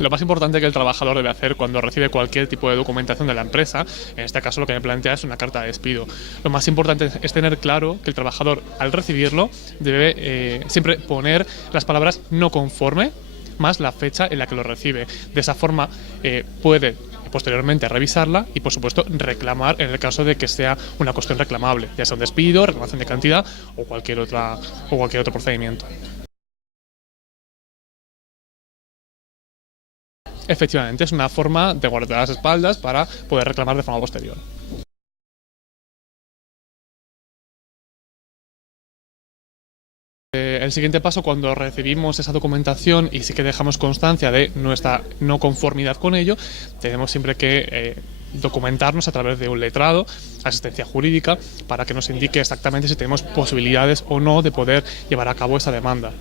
Lo más importante que el trabajador debe hacer cuando recibe cualquier tipo de documentación de la empresa, en este caso lo que me plantea es una carta de despido. Lo más importante es tener claro que el trabajador al recibirlo debe siempre poner las palabras no conforme más la fecha en la que lo recibe. De esa forma puede posteriormente revisarla y, por supuesto, reclamar en el caso de que sea una cuestión reclamable, ya sea un despido, reclamación de cantidad o cualquier otro procedimiento. Efectivamente, es una forma de guardar las espaldas para poder reclamar de forma posterior. El siguiente paso, cuando recibimos esa documentación y sí que dejamos constancia de nuestra no conformidad con ello, tenemos siempre que documentarnos a través de un letrado, asistencia jurídica, para que nos indique exactamente si tenemos posibilidades o no de poder llevar a cabo esa demanda.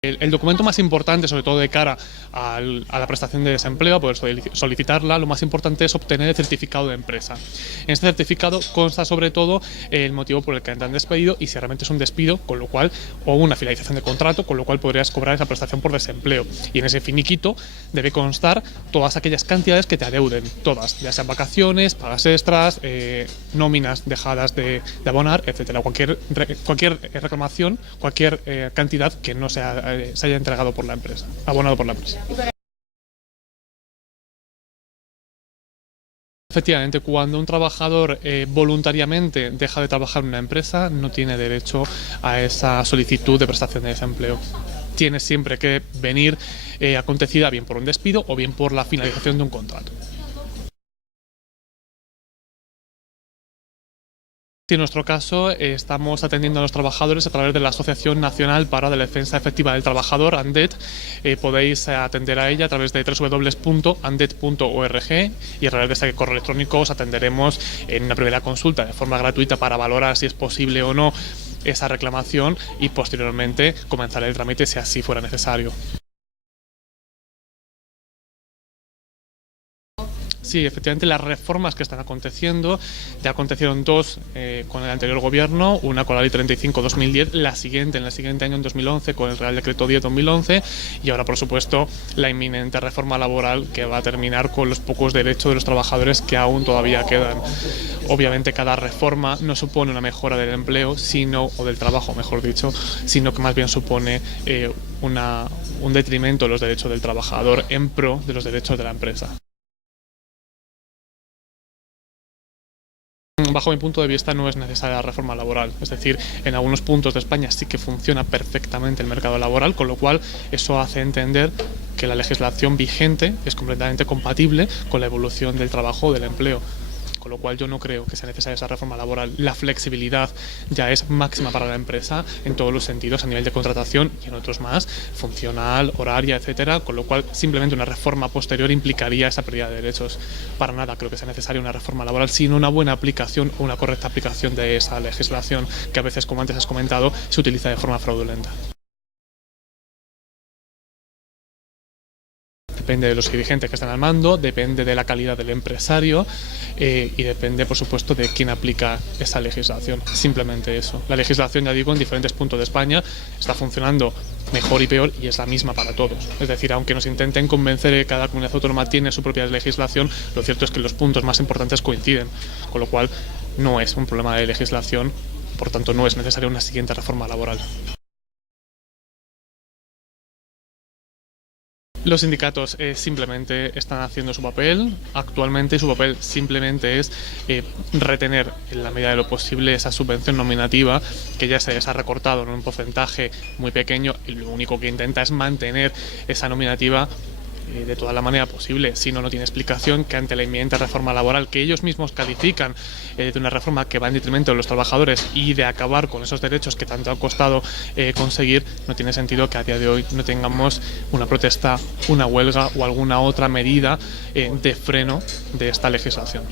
El documento más importante, sobre todo de cara a la prestación de desempleo, a poder solicitarla, lo más importante es obtener el certificado de empresa. En este certificado consta sobre todo el motivo por el que te han despedido y si realmente es un despido, con lo cual, o una finalización de contrato, con lo cual podrías cobrar esa prestación por desempleo. Y en ese finiquito debe constar todas aquellas cantidades que te adeuden, todas, ya sean vacaciones, pagas extras, nóminas dejadas de abonar, etcétera. Cualquier reclamación, cualquier cantidad que no se haya entregado por la empresa, abonado por la empresa. Efectivamente, cuando un trabajador voluntariamente deja de trabajar en una empresa, no tiene derecho a esa solicitud de prestación de desempleo. Tiene siempre que venir acontecida bien por un despido o bien por la finalización de un contrato. En nuestro caso, estamos atendiendo a los trabajadores a través de la Asociación Nacional para la Defensa Efectiva del Trabajador, ANDET. Podéis atender a ella a través de www.andet.org y a través de este correo electrónico os atenderemos en una primera consulta de forma gratuita para valorar si es posible o no esa reclamación y posteriormente comenzar el trámite si así fuera necesario. Sí, efectivamente, las reformas que están aconteciendo, ya acontecieron dos con el anterior gobierno, una con la Ley 35/2010, la siguiente en el siguiente año, en 2011, con el Real Decreto 10/2011, y ahora, por supuesto, la inminente reforma laboral que va a terminar con los pocos derechos de los trabajadores que aún todavía quedan. Obviamente, cada reforma no supone una mejora del empleo, o del trabajo, mejor dicho, sino que más bien supone un detrimento de los derechos del trabajador en pro de los derechos de la empresa. Bajo mi punto de vista no es necesaria la reforma laboral, es decir, en algunos puntos de España sí que funciona perfectamente el mercado laboral, con lo cual eso hace entender que la legislación vigente es completamente compatible con la evolución del trabajo o del empleo. Con lo cual yo no creo que sea necesaria esa reforma laboral. La flexibilidad ya es máxima para la empresa en todos los sentidos, a nivel de contratación y en otros más, funcional, horaria, etcétera, con lo cual simplemente una reforma posterior implicaría esa pérdida de derechos. Para nada creo que sea necesaria una reforma laboral, sino una buena aplicación o una correcta aplicación de esa legislación que a veces, como antes has comentado, se utiliza de forma fraudulenta. Depende de los dirigentes que están al mando, depende de la calidad del empresario y depende, por supuesto, de quién aplica esa legislación. Simplemente eso. La legislación, ya digo, en diferentes puntos de España está funcionando mejor y peor y es la misma para todos. Es decir, aunque nos intenten convencer de que cada comunidad autónoma tiene su propia legislación, lo cierto es que los puntos más importantes coinciden, con lo cual no es un problema de legislación, por tanto no es necesaria una siguiente reforma laboral. Los sindicatos simplemente están haciendo su papel. Actualmente su papel simplemente es retener en la medida de lo posible esa subvención nominativa que ya se les ha recortado en un porcentaje muy pequeño y lo único que intenta es mantener esa nominativa de toda la manera posible. Si no, no tiene explicación que ante la inminente reforma laboral que ellos mismos califican de una reforma que va en detrimento de los trabajadores y de acabar con esos derechos que tanto ha costado conseguir, no tiene sentido que a día de hoy no tengamos una protesta, una huelga o alguna otra medida de freno de esta legislación.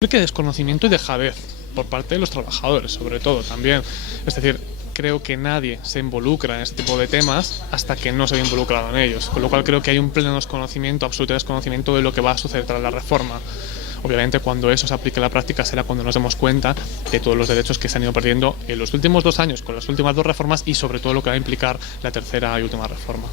Creo que desconocimiento y dejadez por parte de los trabajadores, sobre todo también. Es decir, creo que nadie se involucra en este tipo de temas hasta que no se ve involucrado en ellos, con lo cual creo que hay un pleno desconocimiento, absoluto desconocimiento de lo que va a suceder tras la reforma. Obviamente, cuando eso se aplique a la práctica será cuando nos demos cuenta de todos los derechos que se han ido perdiendo en los últimos 2 años con las últimas 2 reformas y sobre todo lo que va a implicar la tercera y última reforma.